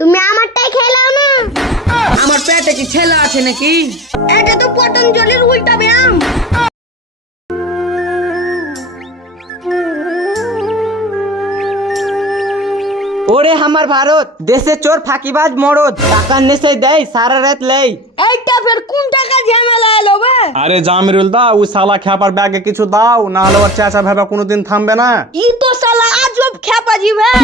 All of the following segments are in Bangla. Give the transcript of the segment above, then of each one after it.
তুমি আমারটাই খেলাও না। আমার পেটে কি ছেলে আছে নাকি? এটা তো পতঞ্জলির উল্টা ব্যায়াম। ওরে আমার ভারত দেশে চোর ফাঁকিবাজ মরদ টাকার নেশে দেয় সারা রাত লেই। এইটা ফের কোন টাকা ঝামেলা এলো বে? আরে জামিরুল দা ওই শালা খ্যাপার ব্যাগে কিছু দাও, না হলে ওর চেঁচা ভেবে কোনোদিন থামবে না। ই তো শালা আজব খেপাজি ভাই।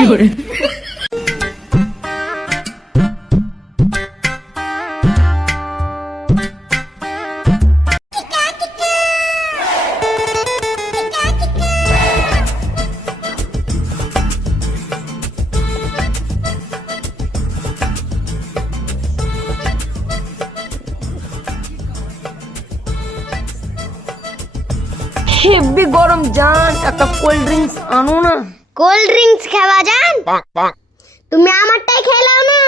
হেব্বি গরম জান, একটা কোল্ড ড্রিঙ্কস আনো না। কোল্ড ড্রিঙ্কস খাওয়া যান? তুমি আমারটাই খেলাও না।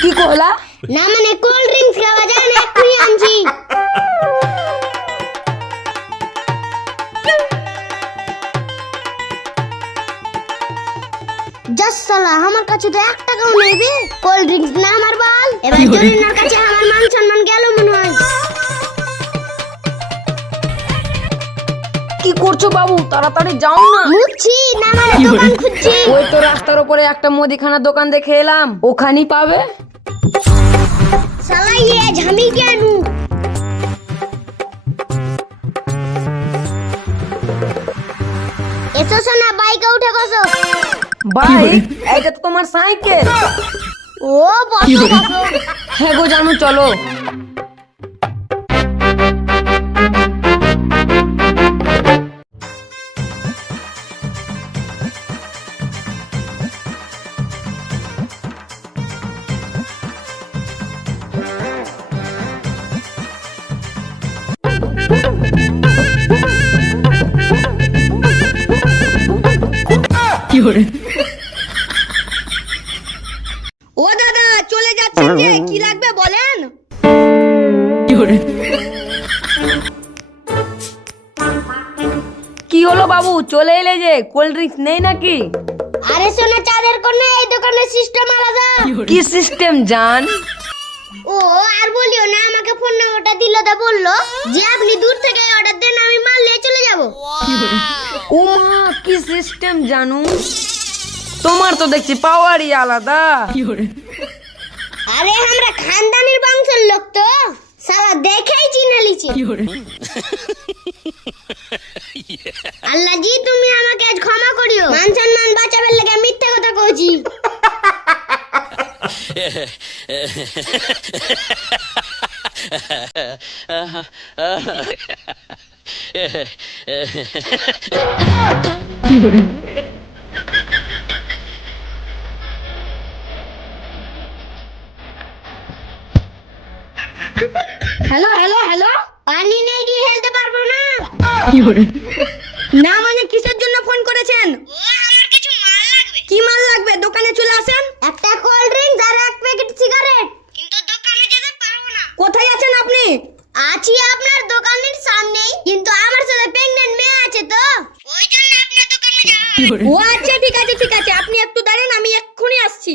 কি কহলা? না মানে কোল্ড ড্রিঙ্কস খাওয়া যান, এক্ষুনি আনছি। জাস শালা আমার কাছে তো 1 টাকাও নেই বে। কোল্ড ড্রিঙ্কস না আমার বাল। এবার জরিনার কাছে আমার মান সম্মান গেল মনে হয়। কি করছো বাবু, তাড়াতাড়ি যাও না। মুচ্ছি না মানে দোকান খুঁজছি। ওই তো রাস্তার উপরে একটা মুদিখানার দোকান দেখে এলাম, ওখানেই পাবে। শালা ये ঝামি কেন? এসো সোনা, বাইকে উঠে বসো। বাইক? এটা তো তোমার সাইকেল। ও বসো বসো। হ্যাঁ গো জানু, চলো। ও দাদা চলে যাচ্ছেন যে, কি লাগবে বলেন? কি হলো বাবু, চলে এলে যে? কোল্ড ড্রিঙ্কস নেই নাকি? আরে সোনা চাঁদের কোনে এই দোকানের সিস্টেম আলাদা। কি সিস্টেম জান? ও আর বলিও না, আমাকে ফোন নাম্বারটা দিল দা বললো যে আপনি দূর থেকে অর্ডার দেন, আমি মাল নিয়ে চলে যাব। ও মা, কি সিস্টেম জানু? তোমার তো দেখছি পাওয়ারই আলাদা। আরে আমরা খানদানির বংশের লোক তো, সারা দেখেই চিনে লিছি। আল্লাহ জি তুমি আমাকে আজ ক্ষমা করিও, মান সম্মান বাঁচাবার লাগে মিথ্যা কথা কইছি। হ্যালো হ্যালো হ্যালো, পানি নেই কি হেলতে পারবো না? না মানে কিসের জন্য ফোন করেছেন? ও আমার কিছু মাল লাগবে। কি মাল লাগবে? দোকানে চলে আসেন। একটা কোল্ড ড্রিঙ্কস আর 1 প্যাকেট সিগারেট। কিন্তু দোকানে যেতে পারবো না। কোথায় আছেন আপনি? আছি আপনার দোকানের সামনেই, কিন্তু আমার সাথে প্রেগন্যান্ট মেয়ে আছে তো, ওই জন্য আপনার দোকানে যাওয়া। ও আচ্ছা ঠিক আছে ঠিক আছে, আপনি একটু দাঁড়ান, আমি এক্ষুনি আসছি।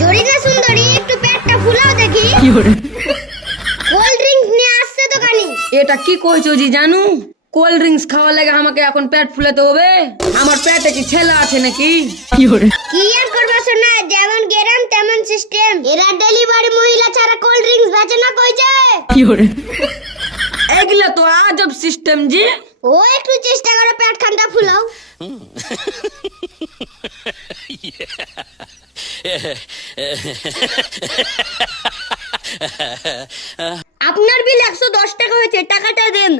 জরিনা সুন্দরী একটু পেটটা ফুলাও দেখি। কোল্ড ড্রিঙ্কস নিয়ে আসছে দোকানি। এটা কি কইছো জি জানু? কোল্ড ড্রিঙ্কস খাওয়া লাগে আমাকে এখন পেট ফুলাতে হবে? আমার পেটে কি ছেলে আছে নাকি? কি আর করবা শোনা, যেমন গেরাম তেমন সিস্টেম। এরা ডেলিভারি মহিলা ছাড়া কোল্ড ড্রিঙ্কস বেচে না কইছে। এগুলা তো আজব সিস্টেম জি। ও একটু চেষ্টা করো, পেট খানটা ফুলাও। আপনার বিল 110 টাকা হয়েছে, টাকাটা দেন।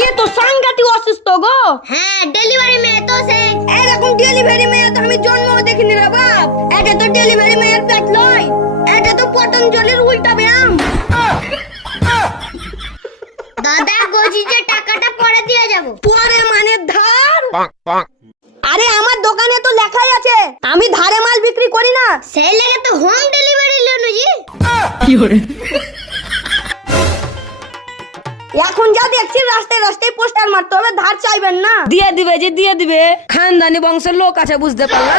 ये तो সাংঘাতিক অসুস্থ গো। হ্যাঁ ডেলিভারি মেয়ে তো সে। এরকম ডেলিভারি মেয়ে তো আমি জন্মও দেখিনি রে বাপ। এটা তো ডেলিভারি মেয়ের পেট নয়, এটা তো পতঞ্জলির উল্টা ব্যায়াম। দাদা গজি যে টাকাটা পরে দিয়ে যাব। পরে মানে ধার? আরে আমার দোকানে তো কোথায় আছে? আমি ধারে মাল বিক্রি করি না, সেই লেগে তো হোম ডেলিভারি লোনো জি। এখন যা দেখছি রাস্তায় রাস্তায় পোস্টার মারতে হবে, ধার চাইবেন না। দিয়ে দিবে যে দিয়ে দিবে, খানদানি বংশের লোক আছে, বুঝতে পারলা?